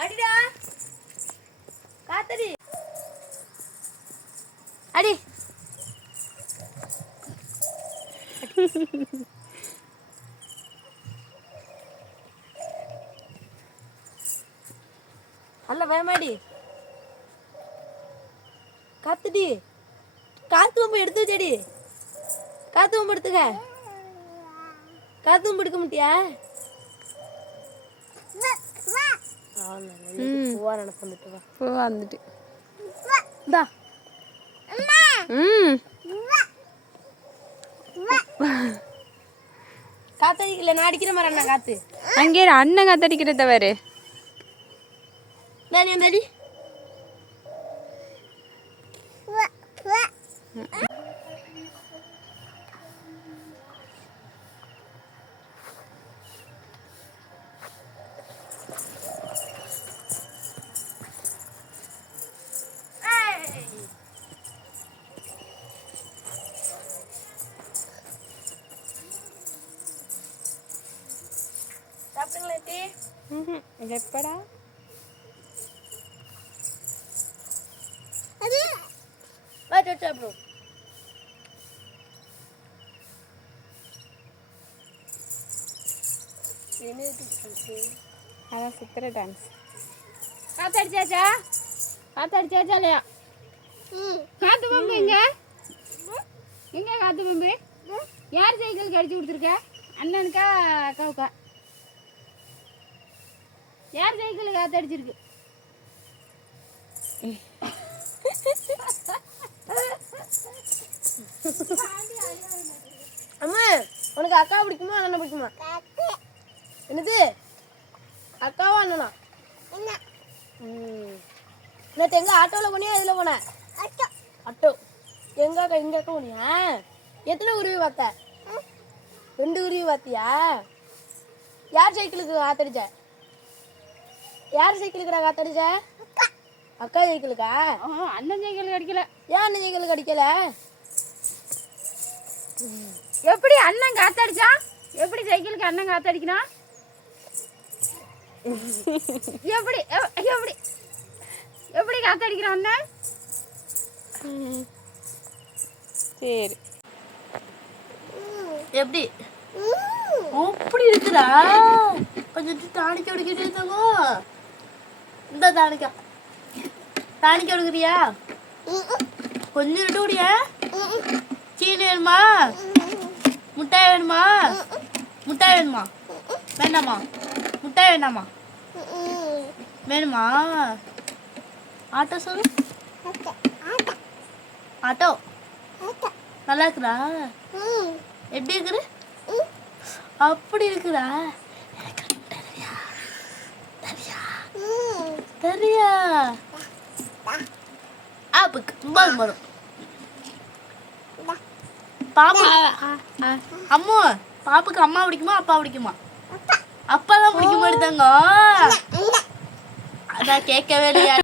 அடிடா காத்தடி அடி. அல்ல பயமாடி காத்துடி. காத்து வம்பு எடுத்து வச்சடி. காத்து வம்பு எடுத்துக்க. காத்து வம்பு எடுக்க மாட்டியா? வந்துட்டு காத்தடிக்கல நான் அடிக்கிற மாதிரி அண்ணா காத்து அங்கே அண்ணன் காத்தடிக்கிற தவறு அடி. எப்படா சாப்பிடும். அதான் சித்திர டான்ஸ். காத்தடிச்சாச்சா? காத்தடிச்சாச்சா இல்லையா? காத்து பம்பு எங்க எங்க? காத்து பம்பு யார் சைக்கிளுக்கு அடிச்சு கொடுத்துருக்க? அண்ணனுக்கா அக்காவுக்கா? யார் சைக்கிள் காத்தடிச்சிருக்கு? அம்மா உனக்கு அக்கா பிடிக்குமா அண்ணனை பிடிக்குமா? என்னது அக்காவா அண்ணனா? நேற்று எங்க ஆட்டோவில் போனியா எதில் போன? ஆட்டோ. எங்க அக்கா எங்க அக்கா போனியா? எத்தனை உருவி பார்த்த? 2 உருவி பார்த்தியா? யார் சைக்கிளுக்கு காத்தடிச்ச? யார் சைக்கிளுக்குடா காத்தடிச்ச? அக்கா சைக்கிளுக்கா? அண்ணன் சைக்கிளுக்கு அடிக்கல. ஏன் அண்ணன் சைக்கிளுக்கு அடிக்கல? எப்படி அண்ணன் காத்தடிச்சா? எப்படி சைக்கிளுக்கு அண்ணன் காத்தடிக்கணும்? எப்படி எப்படி எப்படி காத்தடிக்கிறான் அண்ணன்? சரி எப்படி அப்படி இருக்குடா. கொஞ்சம் தானிக்க உடுக்கிட்டு இருந்தாங்க. இந்த தானிக்கா தானிக்க உடுக்குறியா? கொஞ்சம் விட்டு விடியா? சீனி வேணுமா? முட்டாய் வேணுமா? முட்டாய் வேணுமா? வேண்டாமா? முட்டாய் வேண்டாமா? வேணுமா? ஆட்டோ சொல்லு. ஆட்டோ நல்லா இருக்குதா? எப்படி இருக்குது? அப்படி இருக்குதா? தெரியா ஆப்புக்கு வரும் பாப்பா. அம்மா பாப்புக்கு அம்மா பிடிக்குமா அப்பா பிடிக்குமா? அப்பா தான் பிடிக்க மாட்டாங்க. அதான் கேட்கவே இல்லையா?